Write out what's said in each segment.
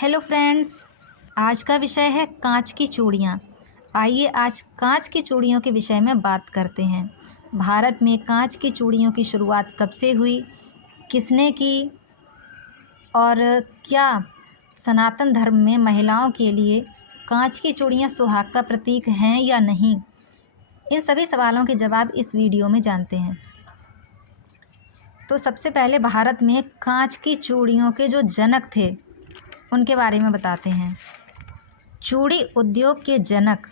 Hello friends, आज का विषय है कांच की चूड़ियाँ। आइए आज कांच की चूड़ियों के विषय में बात करते हैं। भारत में कांच की चूड़ियों की शुरुआत कब से हुई, किसने की और क्या सनातन धर्म में महिलाओं के लिए कांच की चूड़ियाँ सुहाग का प्रतीक हैं या नहीं, इन सभी सवालों के जवाब इस वीडियो में जानते हैं। तो सबसे पहले भारत में कांच की चूड़ियों के जो जनक थे उनके बारे में बताते हैं। चूड़ी उद्योग के जनक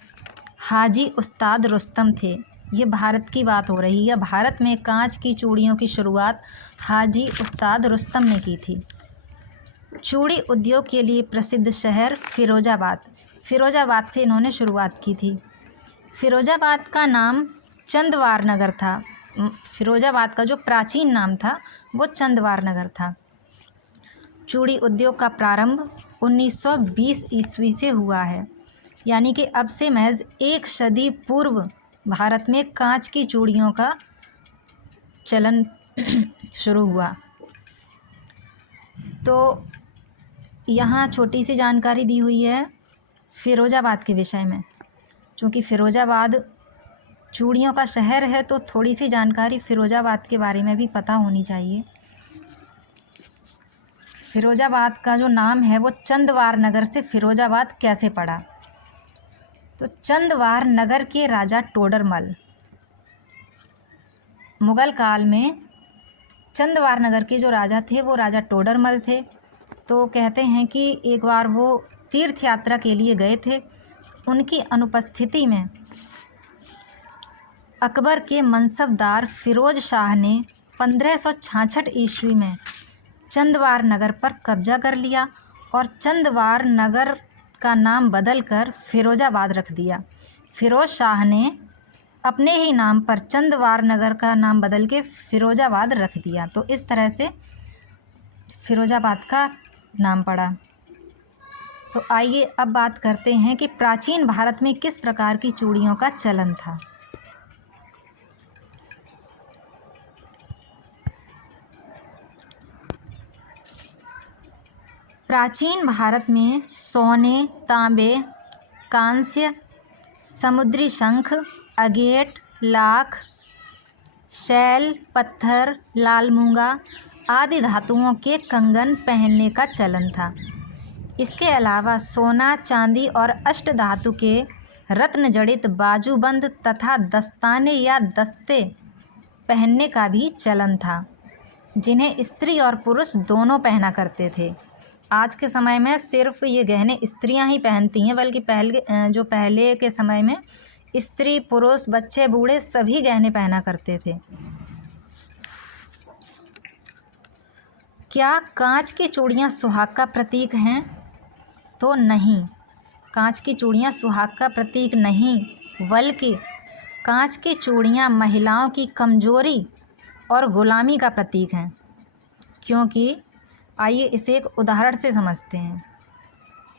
हाजी उस्ताद रुस्तम थे। ये भारत की बात हो रही है। भारत में कांच की चूड़ियों की शुरुआत हाजी उस्ताद रुस्तम ने की थी। चूड़ी उद्योग के लिए प्रसिद्ध शहर फिरोजाबाद से इन्होंने शुरुआत की थी। फिरोजाबाद का नाम चंदवार नगर था। फिरोजाबाद का जो प्राचीन नाम था वो चंदवार नगर था। चूड़ी उद्योग का प्रारंभ 1920 ईस्वी से हुआ है, यानी कि अब से महज एक सदी पूर्व भारत में कांच की चूड़ियों का चलन शुरू हुआ। तो यहाँ छोटी सी जानकारी दी हुई है फिरोजाबाद के विषय में। चूँकि फिरोजाबाद चूड़ियों का शहर है तो थोड़ी सी जानकारी फिरोजाबाद के बारे में भी पता होनी चाहिए। फिरोजाबाद का जो नाम है वो चंदवार नगर से फिरोजाबाद कैसे पड़ा। तो चंदवार नगर के राजा टोडरमल मुग़ल काल में चंदवार नगर के जो राजा थे वो राजा टोडरमल थे। तो कहते हैं कि एक बार वो तीर्थ यात्रा के लिए गए थे। उनकी अनुपस्थिति में अकबर के मनसबदार फिरोज शाह ने 1566 ईस्वी में चंदवार नगर पर कब्जा कर लिया और चंदवार नगर का नाम बदलकर फिरोजाबाद रख दिया। फिरोज शाह ने अपने ही नाम पर चंदवार नगर का नाम बदल के फिरोजाबाद रख दिया। तो इस तरह से फिरोजाबाद का नाम पड़ा। तो आइए अब बात करते हैं कि प्राचीन भारत में किस प्रकार की चूड़ियों का चलन था। प्राचीन भारत में सोने, तांबे, कांस्य, समुद्री शंख, अगेट, लाख, शैल, पत्थर, लाल मूंगा आदि धातुओं के कंगन पहनने का चलन था। इसके अलावा सोना, चांदी और अष्ट धातु के रत्न जड़ित बाजूबंद तथा दस्ताने या दस्ते पहनने का भी चलन था, जिन्हें स्त्री और पुरुष दोनों पहना करते थे। आज के समय में सिर्फ ये गहने स्त्रियां ही पहनती हैं, बल्कि पहले के समय में स्त्री, पुरुष, बच्चे, बूढ़े सभी गहने पहना करते थे। क्या कांच की चूड़ियां सुहाग का प्रतीक हैं? तो नहीं, कांच की चूड़ियां सुहाग का प्रतीक नहीं, बल्कि कांच की चूड़ियां महिलाओं की कमजोरी और गुलामी का प्रतीक हैं। क्योंकि आइए इसे एक उदाहरण से समझते हैं।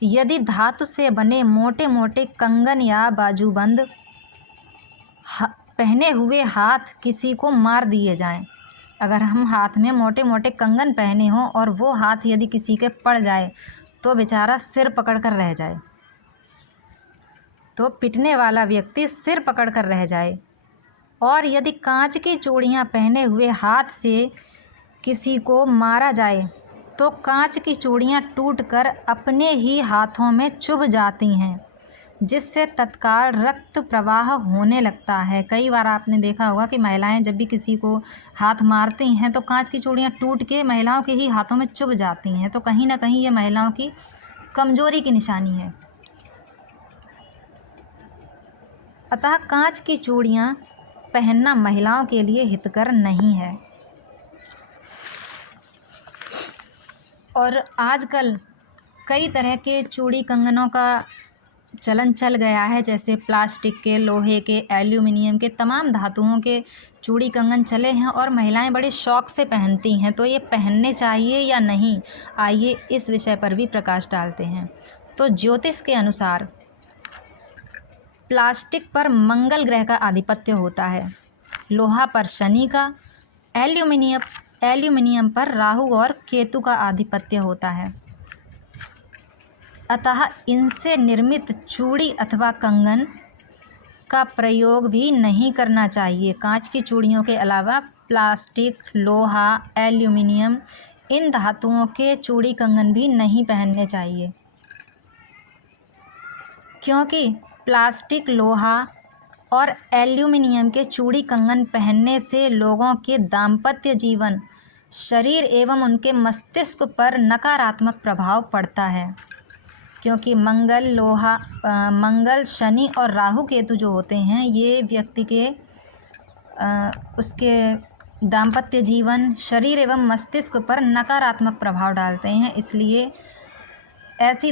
यदि धातु से बने मोटे मोटे कंगन या बाजूबंद पहने हुए हाथ किसी को मार दिए जाएं, अगर हम हाथ में मोटे मोटे कंगन पहने हों और वो हाथ यदि किसी के पड़ जाए तो बेचारा सिर पकड़ कर रह जाए, तो पिटने वाला व्यक्ति सिर पकड़ कर रह जाए। और यदि कांच की चूड़ियां पहने हुए हाथ से किसी को मारा जाए तो कांच की चूड़ियां टूटकर अपने ही हाथों में चुभ जाती हैं, जिससे तत्काल रक्त प्रवाह होने लगता है। कई बार आपने देखा होगा कि महिलाएं जब भी किसी को हाथ मारती हैं तो कांच की चूड़ियां टूट के महिलाओं के ही हाथों में चुभ जाती हैं। तो कहीं ना कहीं ये महिलाओं की कमजोरी की निशानी है। अतः कांच की चूड़ियां पहनना महिलाओं के लिए हितकर नहीं है। और आजकल कई तरह के चूड़ी कंगनों का चलन चल गया है, जैसे प्लास्टिक के, लोहे के, एल्यूमिनियम के, तमाम धातुओं के चूड़ी कंगन चले हैं और महिलाएं बड़े शौक़ से पहनती हैं। तो ये पहनने चाहिए या नहीं, आइए इस विषय पर भी प्रकाश डालते हैं। तो ज्योतिष के अनुसार प्लास्टिक पर मंगल ग्रह का आधिपत्य होता है, लोहा पर शनि का, एल्यूमिनियम पर राहु और केतु का आधिपत्य होता है। अतः इनसे निर्मित चूड़ी अथवा कंगन का प्रयोग भी नहीं करना चाहिए। कांच की चूड़ियों के अलावा प्लास्टिक, लोहा, एल्यूमिनियम इन धातुओं के चूड़ी कंगन भी नहीं पहनने चाहिए, क्योंकि प्लास्टिक, लोहा और एल्यूमिनियम के चूड़ी कंगन पहनने से लोगों के दाम्पत्य जीवन, शरीर एवं उनके मस्तिष्क पर नकारात्मक प्रभाव पड़ता है। क्योंकि मंगल, शनि और राहु केतु जो होते हैं ये व्यक्ति के उसके दाम्पत्य जीवन, शरीर एवं मस्तिष्क पर नकारात्मक प्रभाव डालते हैं। इसलिए ऐसी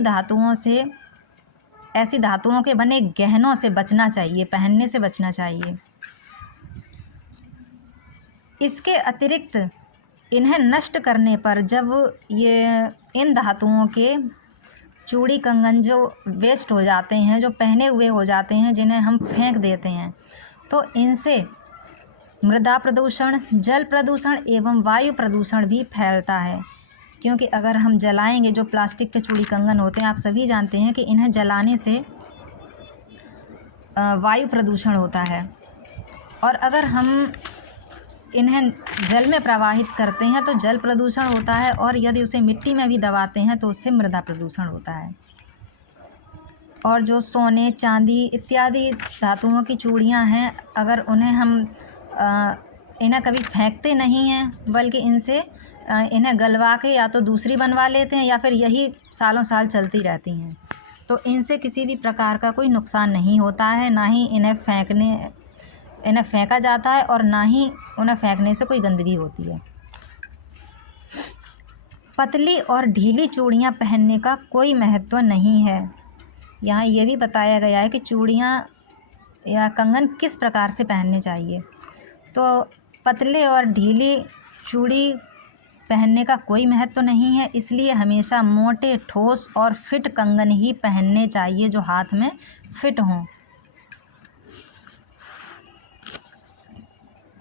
धातुओं के बने गहनों से बचना चाहिए, पहनने से बचना चाहिए। इसके अतिरिक्त इन्हें नष्ट करने पर, जब इन धातुओं के चूड़ी कंगन जो वेस्ट हो जाते हैं, जो पहने हुए हो जाते हैं, जिन्हें हम फेंक देते हैं, तो इनसे मृदा प्रदूषण, जल प्रदूषण एवं वायु प्रदूषण भी फैलता है। क्योंकि अगर हम जलाएंगे, जो प्लास्टिक के चूड़ी कंगन होते हैं, आप सभी जानते हैं कि इन्हें जलाने से वायु प्रदूषण होता है। और अगर हम इन्हें जल में प्रवाहित करते हैं तो जल प्रदूषण होता है, और यदि उसे मिट्टी में भी दबाते हैं तो उससे मृदा प्रदूषण होता है। और जो सोने, चांदी इत्यादि धातुओं की चूड़ियां हैं, अगर उन्हें हम इन्हें कभी फेंकते नहीं हैं, बल्कि इन्हें गलवा के या तो दूसरी बनवा लेते हैं, या फिर यही सालों साल चलती रहती हैं, तो इनसे किसी भी प्रकार का कोई नुकसान नहीं होता है। ना ही इन्हें फेंका जाता है, और ना ही उन्हें फेंकने से कोई गंदगी होती है। पतली और ढीली चूड़ियाँ पहनने का कोई महत्व नहीं है। यहाँ ये भी बताया गया है कि चूड़ियाँ या कंगन किस प्रकार से पहनने चाहिए। तो पतले और ढीली चूड़ी पहनने का कोई महत्व नहीं है, इसलिए हमेशा मोटे, ठोस और फिट कंगन ही पहनने चाहिए, जो हाथ में फिट हों।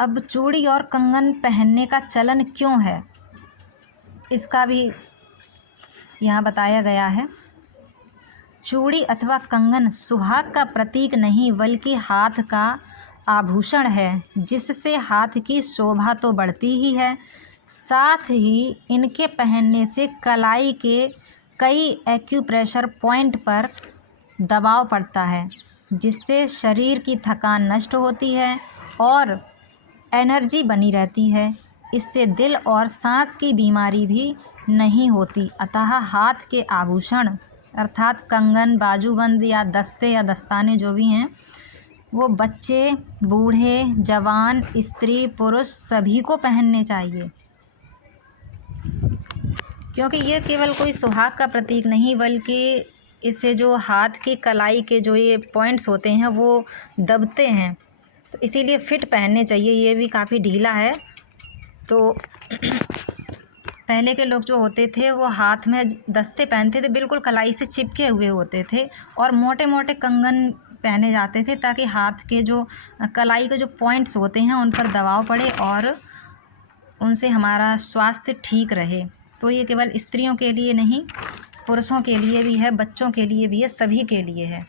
अब चूड़ी और कंगन पहनने का चलन क्यों है, इसका भी यहाँ बताया गया है। चूड़ी अथवा कंगन सुहाग का प्रतीक नहीं, बल्कि हाथ का आभूषण है, जिससे हाथ की शोभा तो बढ़ती ही है, साथ ही इनके पहनने से कलाई के कई एक्यूप्रेशर पॉइंट पर दबाव पड़ता है, जिससे शरीर की थकान नष्ट होती है और एनर्जी बनी रहती है। इससे दिल और सांस की बीमारी भी नहीं होती। अतः हाथ के आभूषण अर्थात कंगन, बाजूबंद या दस्ते या दस्ताने जो भी हैं, वो बच्चे, बूढ़े, जवान, स्त्री, पुरुष सभी को पहनने चाहिए, क्योंकि ये केवल कोई सुहाग का प्रतीक नहीं, बल्कि इससे जो हाथ की कलाई के जो ये पॉइंट्स होते हैं वो दबते हैं, तो इसीलिए फिट पहनने चाहिए। ये भी काफ़ी ढीला है। तो पहले के लोग जो होते थे वो हाथ में दस्ते पहनते थे, बिल्कुल कलाई से चिपके हुए होते थे, और मोटे मोटे कंगन पहने जाते थे, ताकि हाथ के जो कलाई के जो पॉइंट्स होते हैं उन पर दबाव पड़े और उनसे हमारा स्वास्थ्य ठीक रहे। तो ये केवल स्त्रियों के लिए नहीं, पुरुषों के लिए भी है, बच्चों के लिए भी है, सभी के लिए है।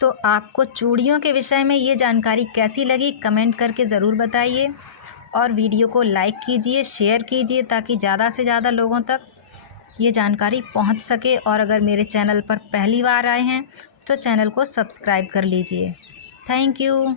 तो आपको चूड़ियों के विषय में ये जानकारी कैसी लगी, कमेंट करके ज़रूर बताइए, और वीडियो को लाइक कीजिए, शेयर कीजिए, ताकि ज़्यादा से ज़्यादा लोगों तक ये जानकारी पहुंच सके। और अगर मेरे चैनल पर पहली बार आए हैं तो चैनल को सब्सक्राइब कर लीजिए। Thank you.